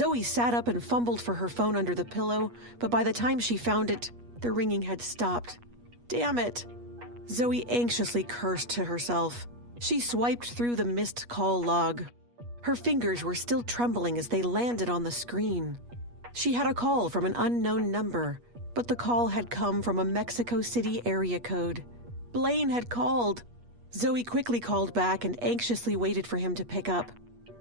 Zoey sat up and fumbled for her phone under the pillow, but by the time she found it, the ringing had stopped. Damn it! Zoey anxiously cursed to herself. She swiped through the missed call log. Her fingers were still trembling as they landed on the screen. She had a call from an unknown number, but the call had come from a Mexico City area code. Blaine had called. Zoey quickly called back and anxiously waited for him to pick up.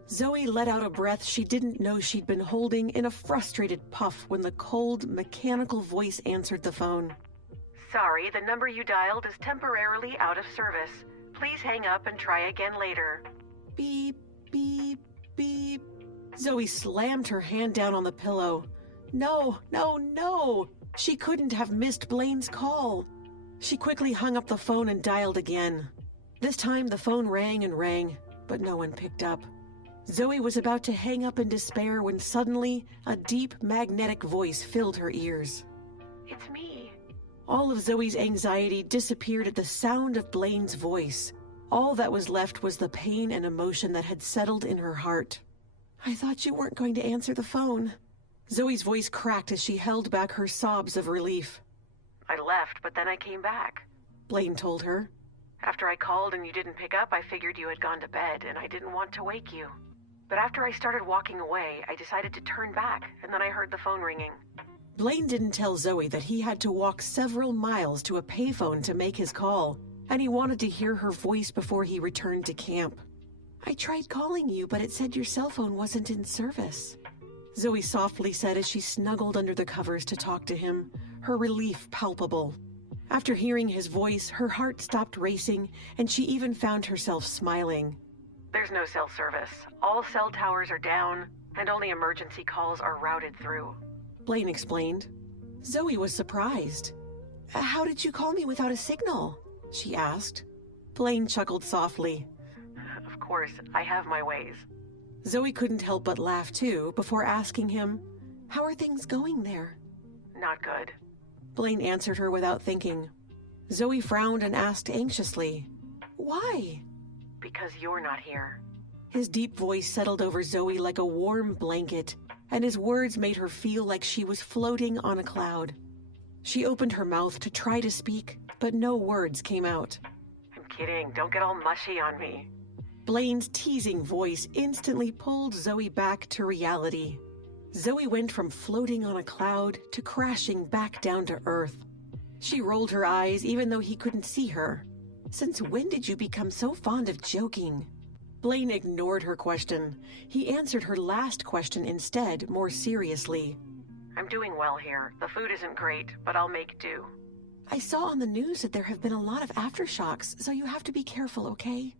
Zoey let out a breath she didn't know she'd been holding in a frustrated puff when the cold, mechanical voice answered the phone. Sorry, the number you dialed is temporarily out of service. Please hang up and try again later. Beep, beep, beep. Zoey slammed her hand down on the pillow. No, no, no! She couldn't have missed Blaine's call. She quickly hung up the phone and dialed again. This time the phone rang and rang, but no one picked up. Zoey was about to hang up in despair when suddenly a deep, magnetic voice filled her ears. It's me. All of Zoey's anxiety disappeared at the sound of Blaine's voice. All that was left was the pain and emotion that had settled in her heart. I thought you weren't going to answer the phone. Zoey's voice cracked as she held back her sobs of relief. I left, but then I came back, Blaine told her. After I called and you didn't pick up, I figured you had gone to bed, and I didn't want to wake you. But after I started walking away, I decided to turn back, and then I heard the phone ringing. Blaine didn't tell Zoey that he had to walk several miles to a payphone to make his call, and he wanted to hear her voice before he returned to camp. I tried calling you, but it said your cell phone wasn't in service, Zoey softly said as she snuggled under the covers to talk to him, her relief palpable. After hearing his voice, her heart stopped racing, and she even found herself smiling. There's no cell service. All cell towers are down, and only emergency calls are routed through, Blaine explained. Zoey was surprised. How did you call me without a signal? She asked. Blaine chuckled softly. Of course, I have my ways. Zoey couldn't help but laugh too before asking him, how are things going there? Not good. Blaine answered her without thinking. Zoey frowned and asked anxiously, why? Because you're not here. His deep voice settled over Zoey like a warm blanket, and his words made her feel like she was floating on a cloud. She opened her mouth to try to speak, but no words came out. I'm kidding. Don't get all mushy on me. Blaine's teasing voice instantly pulled Zoey back to reality. Zoey went from floating on a cloud to crashing back down to earth. She rolled her eyes even though he couldn't see her. Since when did you become so fond of joking? Blaine ignored her question. He answered her last question instead, more seriously. I'm doing well here. The food isn't great, but I'll make do. I saw on the news that there have been a lot of aftershocks, so you have to be careful, okay?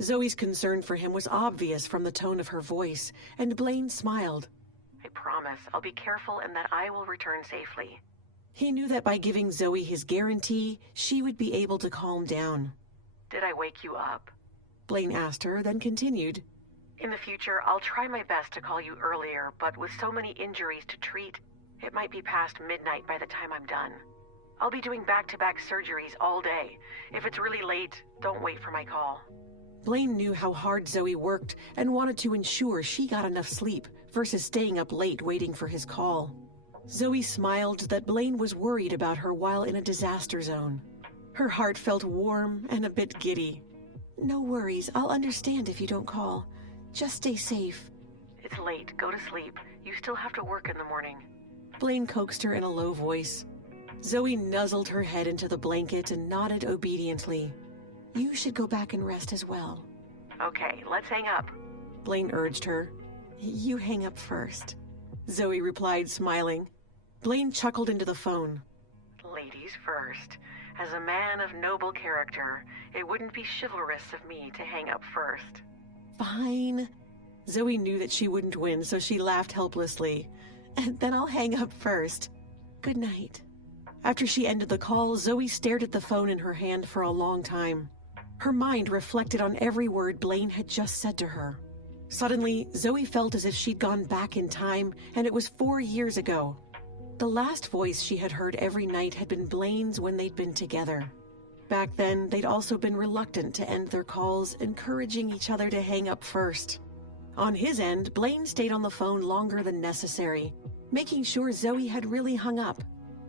Zoey's concern for him was obvious from the tone of her voice, and Blaine smiled. I promise I'll be careful and that I will return safely. He knew that by giving Zoey his guarantee, she would be able to calm down. Did I wake you up? Blaine asked her, then continued. In the future, I'll try my best to call you earlier, but with so many injuries to treat, it might be past midnight by the time I'm done. I'll be doing back-to-back surgeries all day. If it's really late, don't wait for my call. Blaine knew how hard Zoey worked and wanted to ensure she got enough sleep versus staying up late waiting for his call. Zoey smiled that Blaine was worried about her while in a disaster zone. Her heart felt warm and a bit giddy. No worries, I'll understand if you don't call. Just stay safe. It's late. Go to sleep. You still have to work in the morning. Blaine coaxed her in a low voice. Zoey nuzzled her head into the blanket and nodded obediently. You should go back and rest as well. Okay, let's hang up. Blaine urged her. You hang up first, Zoey replied, smiling. Blaine chuckled into the phone. Ladies first. As a man of noble character, it wouldn't be chivalrous of me to hang up first. Fine. Zoey knew that she wouldn't win, so she laughed helplessly. And then I'll hang up first. Good night. After she ended the call, Zoey stared at the phone in her hand for a long time. Her mind reflected on every word Blaine had just said to her. Suddenly, Zoey felt as if she'd gone back in time, and it was 4 years ago. The last voice she had heard every night had been Blaine's when they'd been together. Back then, they'd also been reluctant to end their calls, encouraging each other to hang up first. On his end, Blaine stayed on the phone longer than necessary, making sure Zoey had really hung up.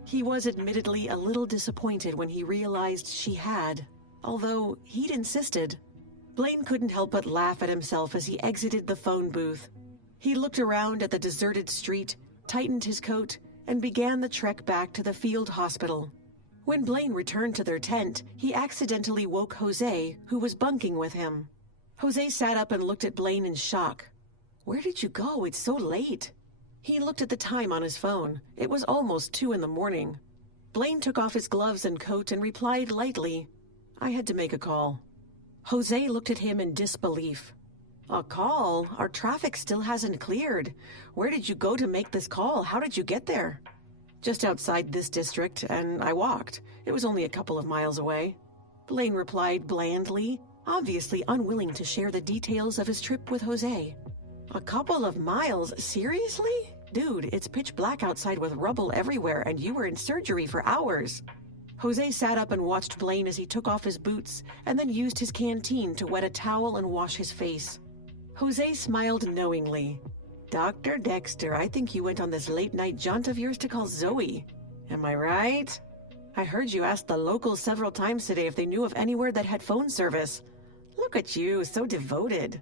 He was admittedly a little disappointed when he realized she had, although he'd insisted. Blaine couldn't help but laugh at himself as he exited the phone booth. He looked around at the deserted street, tightened his coat, and began the trek back to the field hospital. When Blaine returned to their tent, he accidentally woke Jose, who was bunking with him. Jose sat up and looked at Blaine in shock. "Where did you go? It's so late." He looked at the time on his phone. It was almost 2 a.m. Blaine took off his gloves and coat and replied lightly, "I had to make a call." Jose looked at him in disbelief. "A call? Our traffic still hasn't cleared. Where did you go to make this call? How did you get there?" "Just outside this district, and I walked. It was only a couple of miles away." Blaine replied blandly, obviously unwilling to share the details of his trip with Jose. "A couple of miles? Seriously? Dude, it's pitch black outside with rubble everywhere, and you were in surgery for hours." Jose sat up and watched Blaine as he took off his boots and then used his canteen to wet a towel and wash his face. Jose smiled knowingly. "Dr. Dexter, I think you went on this late-night jaunt of yours to call Zoey. Am I right? I heard you asked the locals several times today if they knew of anywhere that had phone service. Look at you, so devoted."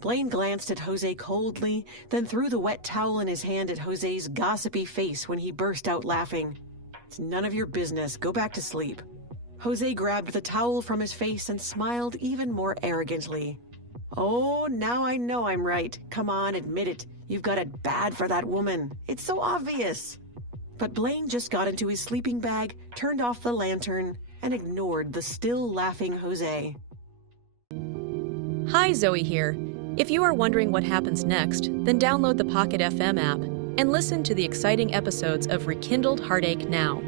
Blaine glanced at Jose coldly, then threw the wet towel in his hand at Jose's gossipy face when he burst out laughing. "It's none of your business. Go back to sleep." Jose grabbed the towel from his face and smiled even more arrogantly. "Oh, now I know I'm right. Come on, admit it. You've got it bad for that woman. It's so obvious." But Blaine just got into his sleeping bag, turned off the lantern, and ignored the still laughing Jose. Hi, Zoey here. If you are wondering what happens next, then download the Pocket FM app and listen to the exciting episodes of Rekindled Heartache now.